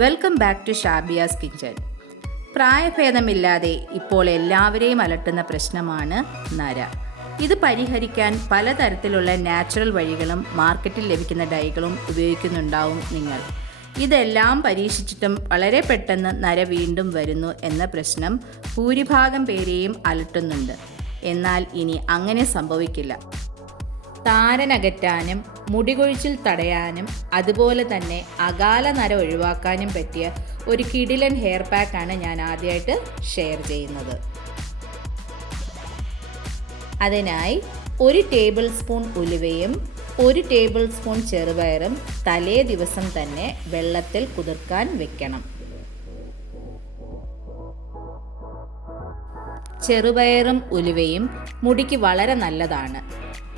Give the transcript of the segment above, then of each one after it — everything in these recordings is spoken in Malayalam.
Welcome back to Shabiya's kitchen. പ്രായഭേദമില്ലാതെ ഇപ്പോൾ എല്ലാവരെയും അലട്ടുന്ന പ്രശ്നമാണ് നര. ഇത് പരിഹരിക്കാൻ പലതരത്തിലുള്ള നാച്ചുറൽ വഴികളും മാർക്കറ്റിൽ ലഭിക്കുന്ന ഡൈകളും ഉപയോഗിക്കുന്നുണ്ടാവും നിങ്ങൾ. ഇതെല്ലാം പരീക്ഷിച്ചിട്ടും വളരെ പെട്ടെന്ന് നര വീണ്ടും വരുന്നു എന്ന പ്രശ്നം ഭൂരിഭാഗം പേരെയും അലട്ടുന്നുണ്ട്. എന്നാൽ ഇനി അങ്ങനെ സംഭവിക്കില്ല. താരനകറ്റാനും മുടികൊഴിച്ചിൽ തടയാനും അതുപോലെ തന്നെ അകാല നര ഒഴിവാക്കാനും പറ്റിയ ഒരു കിടിലൻ ഹെയർ പാക്കാണ് ഞാൻ ആദ്യമായിട്ട് ഷെയർ ചെയ്യുന്നത്. അതിനായി ഒരു ടേബിൾ സ്പൂൺ ഉലുവയും ഒരു ടേബിൾ സ്പൂൺ ചെറുപയറും തലേ ദിവസം തന്നെ വെള്ളത്തിൽ കുതിർക്കാൻ വെക്കണം. ചെറുപയറും ഉലുവയും മുടിക്ക് വളരെ നല്ലതാണ്.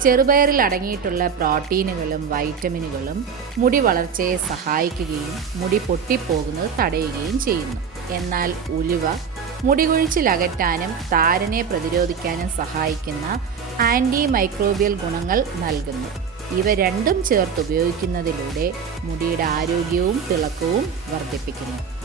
ചെറുപയറിൽ അടങ്ങിയിട്ടുള്ള പ്രോട്ടീനുകളും വൈറ്റമിനുകളും മുടി വളർച്ചയെ സഹായിക്കുകയും മുടി പൊട്ടിപ്പോകുന്നത് തടയുകയും ചെയ്യുന്നു. എന്നാൽ ഉലുവ മുടി കൊഴിച്ചിൽ താരനെ പ്രതിരോധിക്കാനും സഹായിക്കുന്ന ആന്റി മൈക്രോബിയൽ ഗുണങ്ങൾ നൽകുന്നു. ഇവ രണ്ടും ചേർത്ത് ഉപയോഗിക്കുന്നതിലൂടെ മുടിയുടെ ആരോഗ്യവും തിളക്കവും വർദ്ധിപ്പിക്കുന്നു.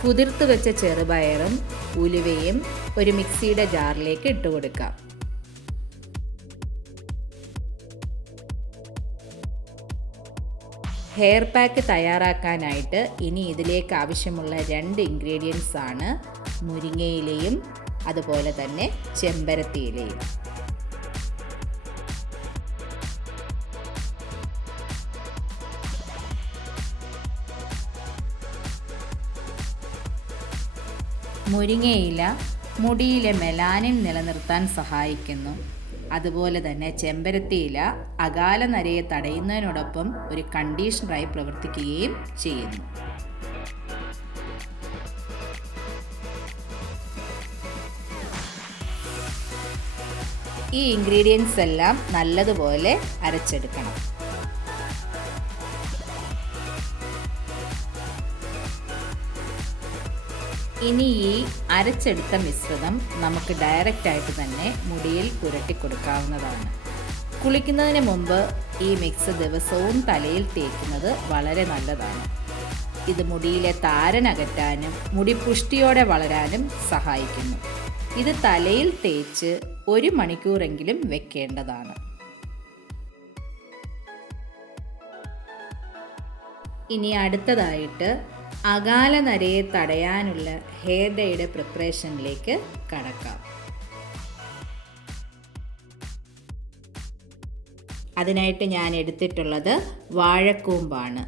കുതിർത്ത് വെച്ച ചെറുപയറും ഉലുവയും ഒരു മിക്സിയുടെ ജാറിലേക്ക് ഇട്ട് കൊടുക്കാം. ഹെയർ പാക്ക് തയ്യാറാക്കാനായിട്ട് ഇനി ഇതിലേക്ക് ആവശ്യമുള്ള രണ്ട് ഇൻഗ്രീഡിയൻസ് ആണ് മുരിങ്ങയിലയും അതുപോലെ തന്നെ ചെമ്പരത്തിയിലയും. മുരിങ്ങയില മുടിയിലെ മെലാനിൻ നിലനിർത്താൻ സഹായിക്കുന്നു. അതുപോലെ തന്നെ ചെമ്പരത്തിയില അകാല നരയെ തടയുന്നതിനോടൊപ്പം ഒരു കണ്ടീഷണറായി പ്രവർത്തിക്കുകയും ചെയ്യുന്നു. ഈ ഇൻഗ്രീഡിയൻസ് എല്ലാം നല്ലതുപോലെ അരച്ചെടുക്കണം. ഇനി ഈ അരച്ചെടുത്ത മിശ്രിതം നമുക്ക് ഡയറക്റ്റ് ആയിട്ട് തന്നെ മുടിയിൽ പുരട്ടി കൊടുക്കാവുന്നതാണ്. കുളിക്കുന്നതിന് മുമ്പ് ഈ മിക്സ് ദിവസവും തലയിൽ തേക്കുന്നത് വളരെ നല്ലതാണ്. ഇത് മുടിയിലെ താരനകറ്റാനും മുടി പുഷ്ടിയോടെ വളരാനും സഹായിക്കുന്നു. ഇത് തലയിൽ തേച്ച് ഒരു മണിക്കൂറെങ്കിലും വെക്കേണ്ടതാണ്. ഇനി അടുത്തതായിട്ട് അകാല നരയെ തടയാനുള്ള ഹേദയുടെ പ്രിപ്പറേഷനിലേക്ക് കടക്കാം. അതിനായിട്ട് ഞാൻ എടുത്തിട്ടുള്ളത് വാഴക്കൂമ്പാണ്.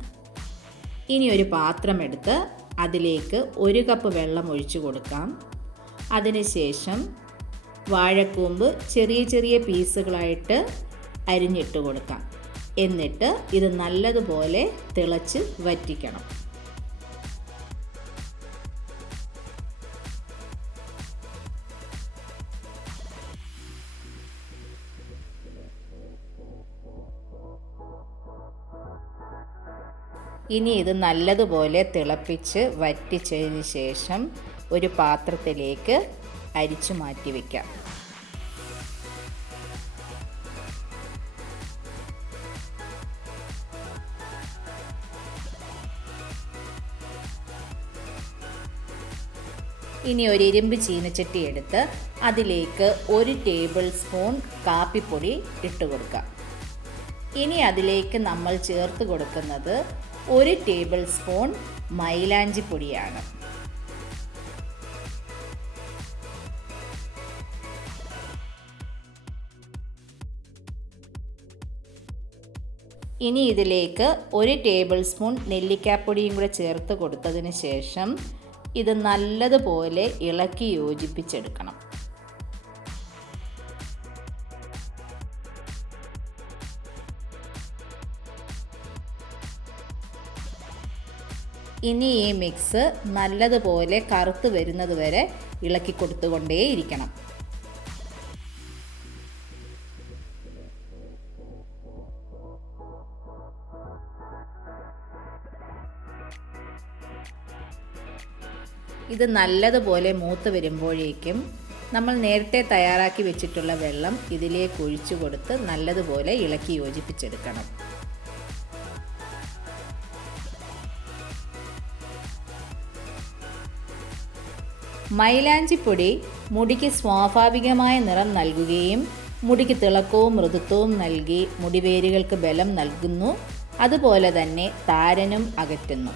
ഇനി ഒരു പാത്രം എടുത്ത് അതിലേക്ക് ഒരു കപ്പ് വെള്ളം ഒഴിച്ചു കൊടുക്കാം. അതിനുശേഷം വാഴക്കൂമ്പ് ചെറിയ ചെറിയ പീസുകളായിട്ട് അരിഞ്ഞിട്ട് കൊടുക്കാം. എന്നിട്ട് ഇത് നല്ലതുപോലെ തിളച്ച് വറ്റിക്കണം. ഇനി ഇത് നല്ലതുപോലെ തിളപ്പിച്ച് വറ്റിച്ചതിന് ശേഷം ഒരു പാത്രത്തിലേക്ക് അരിച്ചു മാറ്റി വയ്ക്കാം ഇനി ഒരു ഇരുമ്പ് ചീനച്ചട്ടി എടുത്ത് അതിലേക്ക് ഒരു ടേബിൾ സ്പൂൺ കാപ്പിപ്പൊടി ഇട്ട് കൊടുക്കാം. ഇനി അതിലേക്ക് നമ്മൾ ചേർത്ത് കൊടുക്കുന്നത് ഒരു ടേബിൾ സ്പൂൺ മൈലാഞ്ചി പൊടിയാണ്. ഇനി ഇതിലേക്ക് ഒരു ടേബിൾ സ്പൂൺ നെല്ലിക്കാപ്പൊടിയും കൂടെ ചേർത്ത് കൊടുത്തതിന് ശേഷം ഇത് നല്ലതുപോലെ ഇളക്കി യോജിപ്പിച്ചെടുക്കണം. ഇനി ഈ മിക്സ് നല്ലതുപോലെ കറുത്ത് വരുന്നത് വരെ ഇളക്കി കൊടുത്തുകൊണ്ടേയിരിക്കണം. ഇത് നല്ലതുപോലെ മൂത്ത് വരുമ്പോഴേക്കും നമ്മൾ നേരത്തെ തയ്യാറാക്കി വെച്ചിട്ടുള്ള വെള്ളം ഇതിലേക്ക് ഒഴിച്ചു കൊടുത്ത് നല്ലതുപോലെ ഇളക്കി യോജിപ്പിച്ചെടുക്കണം. മൈലാഞ്ചിപ്പൊടി മുടിക്ക് സ്വാഭാവികമായ നിറം നൽകുകയും മുടിക്ക് തിളക്കവും മൃദുത്വവും നൽകി മുടിവേരുകൾക്ക് ബലം നൽകുന്നു. അതുപോലെ തന്നെ താരനും അകറ്റുന്നു.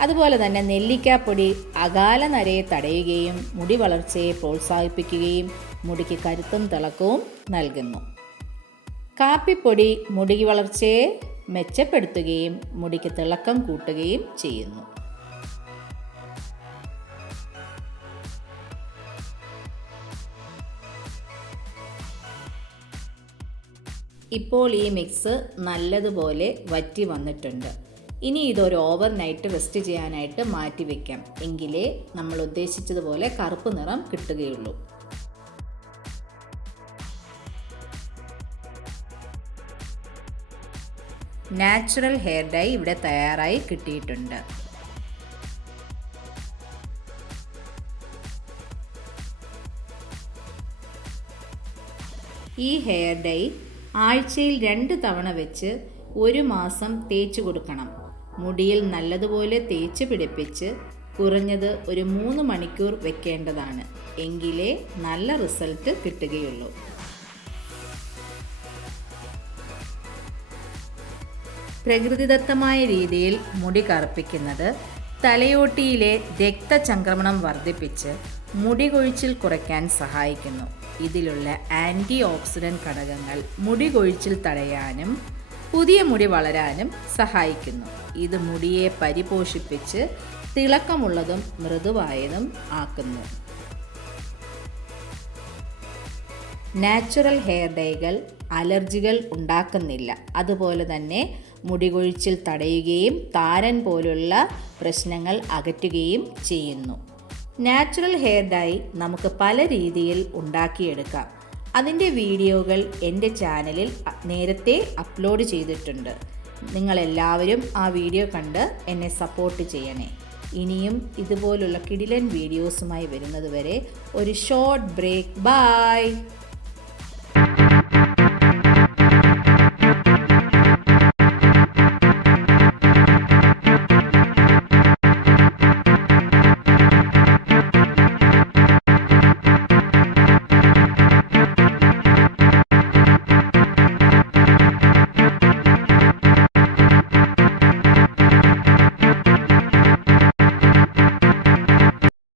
അതുപോലെ തന്നെ നെല്ലിക്കാപ്പൊടി അകാല നരയെ തടയുകയും മുടി വളർച്ചയെ പ്രോത്സാഹിപ്പിക്കുകയും മുടിക്ക് കരുത്തും തിളക്കവും നൽകുന്നു. കാപ്പിപ്പൊടി മുടി വളർച്ചയെ മെച്ചപ്പെടുത്തുകയും മുടിക്ക് തിളക്കം കൂട്ടുകയും ചെയ്യുന്നു. ഇപ്പോൾ ഈ മിക്സ് നല്ലതുപോലെ വറ്റി വന്നിട്ടുണ്ട്. ഇനി ഇതൊരു ഓവർ നൈറ്റ് റെസ്റ്റ് ചെയ്യാനായിട്ട് മാറ്റി വെക്കാം. എങ്കിലേ നമ്മൾ ഉദ്ദേശിച്ചതുപോലെ കറുപ്പ് നിറം കിട്ടുകയുള്ളൂ. നാച്ചുറൽ ഹെയർ ഡൈ ഇവിടെ തയ്യാറായി കിട്ടിയിട്ടുണ്ട്. ഈ ഹെയർ ഡൈ ആഴ്ചയിൽ രണ്ട് തവണ വെച്ച് ഒരു മാസം തേച്ച് കൊടുക്കണം. മുടിയിൽ നല്ലതുപോലെ തേച്ച് പിടിപ്പിച്ച് കുറഞ്ഞത് ഒരു മൂന്ന് മണിക്കൂർ വെക്കേണ്ടതാണ്. എങ്കിലേ നല്ല റിസൾട്ട് കിട്ടുകയുള്ളൂ. പ്രകൃതിദത്തമായ രീതിയിൽ മുടി കറുപ്പിക്കുന്നത് തലയോട്ടിയിലെ രക്തചംക്രമണം വർദ്ധിപ്പിച്ച് മുടി കൊഴിച്ചിൽ കുറയ്ക്കാൻ സഹായിക്കുന്നു. ഇതിലുള്ള ആന്റി ഓക്സിഡന്റ് ഘടകങ്ങൾ മുടി കൊഴിച്ചിൽ തടയാനും പുതിയ മുടി വളരാനും സഹായിക്കുന്നു. ഇത് മുടിയെ പരിപോഷിപ്പിച്ച് തിളക്കമുള്ളതും മൃദുവായതും ആക്കുന്നു. നാച്ചുറൽ ഹെയർ ഡൈകൾ അലർജികൾ ഉണ്ടാക്കുന്നില്ല. അതുപോലെ തന്നെ മുടി കൊഴിച്ചിൽ തടയുകയും താരൻ പോലുള്ള പ്രശ്നങ്ങൾ അകറ്റുകയും ചെയ്യുന്നു. നാച്ചുറൽ ഹെയർ ഡൈ നമുക്ക് പല രീതിയിൽ ഉണ്ടാക്കിയെടുക്കാം. അതിന്റെ വീഡിയോകൾ എന്റെ ചാനലിൽ നേരത്തെ അപ്ലോഡ് ചെയ്തിട്ടുണ്ട്. നിങ്ങളെല്ലാവരും ആ വീഡിയോ കണ്ട് എന്നെ സപ്പോർട്ട് ചെയ്യണേ. ഇനിയും ഇതുപോലുള്ള കിടിലൻ വീഡിയോസുമായി വരുന്നതുവരെ ഒരു ഷോർട്ട് ബ്രേക്ക് ബായ്